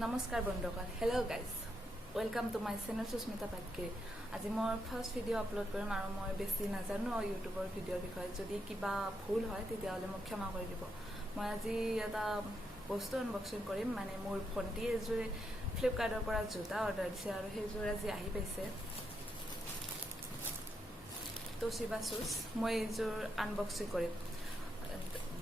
নমস্কাৰ বন্ধুসকল hello' guys welcome to my channel Susmita পাটকে আজি মই ফাৰ্ষ্ট ভিডিঅ' আপলোড কৰিম আৰু মই বেছি নাজানো ইউটিউবৰ ভিডিঅ'ৰ বিষয়ে যদি কিবা ভুল হয় তেতিয়াহ'লে মোক ক্ষমা কৰি দিব মই আজি এটা বস্তু আনবক্সিং কৰিম মানে মোৰ ভণ্টি এযোৰ ফ্লিপকাৰ্টৰ পৰা জোতা অৰ্ডাৰ দিছে আৰু সেইযোৰ আজি আহি পাইছে তোচিবা শুজ মই এইযোৰ আনবক্সিং কৰিম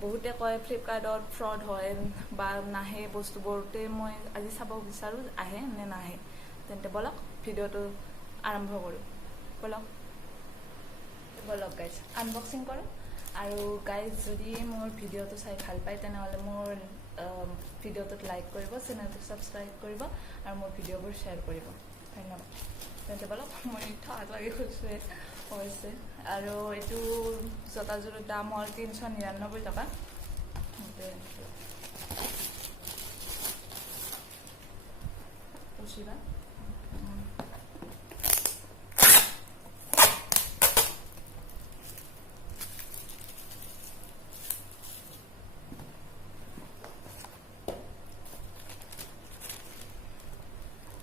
বহুতে কয় ফ্লিপকাৰ্টত ফ্ৰড হয় বা নাহে বস্তুবোৰতে মই আজি চাব বিচাৰোঁ আহে নে নাহে তেন্তে বলক ভিডিঅ'টো আৰম্ভ কৰোঁ বলক গাইজ আনবক্সিং কৰোঁ আৰু গাইজ যদি মোৰ ভিডিঅ'টো চাই ভাল পায় তেনেহ'লে মোৰ ভিডিঅ'টোত লাইক কৰিব চেনেলটো ছাবস্ক্ৰাইব কৰিব আৰু মোৰ ভিডিঅ'বোৰ শ্বেয়াৰ কৰিব ধন্যবাদ তেন্তে বলক মই ঠাক লাগি হৈছে আৰু এইটো জোতাযোৰৰ দাম হ'ল 399 টকা তোচিবা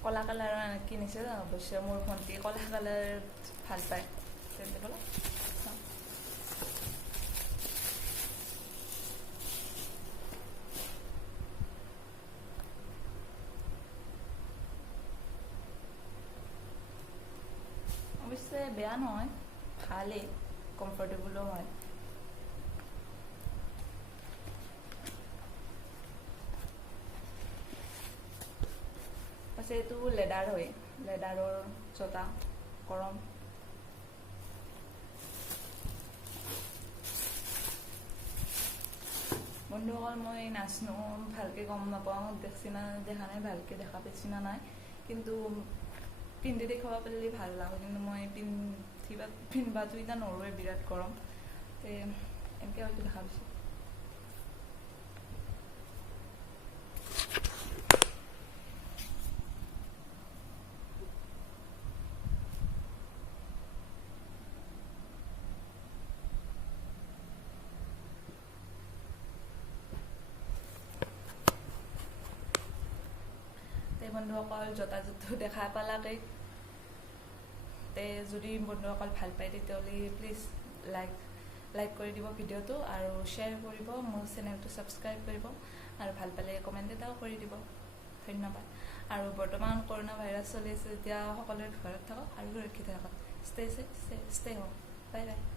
কলা কালাৰৰ কিনিছে অৱশ্যে মোৰ ভণ্টি কলা কালাৰ ভাল পায় তেন্তে বলক অৱশ্যে বেয়া নহয় ভালেই কমফৰ্টেবলো হয় এইটো লেডাৰ হয় লেডাৰৰ জোতা গৰম বন্ধুসকল মই নাচনো ভালকৈ গম নাপাওঁ দেখা নাই ভালকৈ দেখা পাইছি না নাই কিন্তু পিন্ধি দেখাব পাৰিলে ভাল লাগে কিন্তু মই পিন্ধিবাটো এতিয়া নৰোৱে বিৰাট গৰম তে এনেকৈ হয়তো দেখা পাইছোঁ বন্ধুসকল জোতাযোৰটো দেখা পালাকে যদি বন্ধুসকল ভাল পায় তেতিয়াহ'লে প্লিজ লাইক কৰি দিব ভিডিঅ'টো আৰু শ্বেয়াৰ কৰিব মোৰ চেনেলটো ছাবস্ক্ৰাইব কৰিব আৰু ভাল পালে কমেণ্ট এটাও কৰি দিব ধন্যবাদ আৰু বৰ্তমান কৰোণা ভাইৰাছ চলি আছে এতিয়া সকলোৱে ঘৰত থাকক আৰু সুৰক্ষিত থাকক ষ্টে হোম বাই বাই